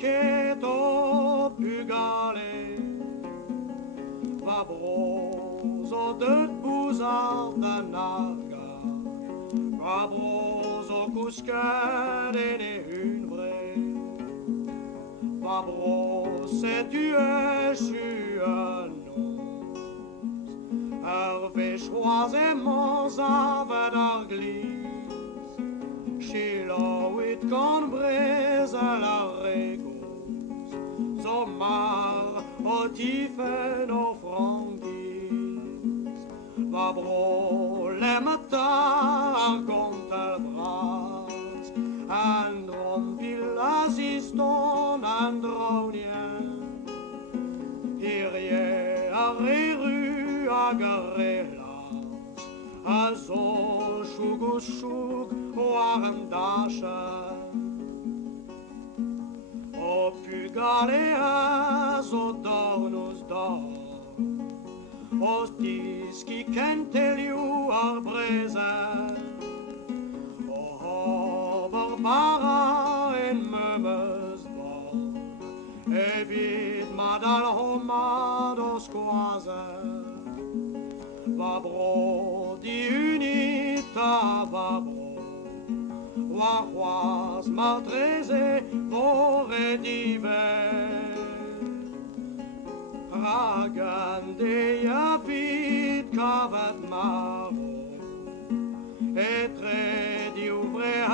keto pugale va brozo de buzarda naga va brozo kuskadene hunbre va brose du Hervé choisements av der glis Skilauit kan breze la regos Sommar og tifen og frangis Va brolemata kontel bras Andron villas iston andronien Irie arriru agarelas Azo shug warm dasha O pugale azo dornus dor Os diski kenteliu arbreza O barbara en memes bor Evit madal homado squaza Babro di unita babro Warroise martreze vore diver Ragandeia vit cavat maro Et tre di ouvre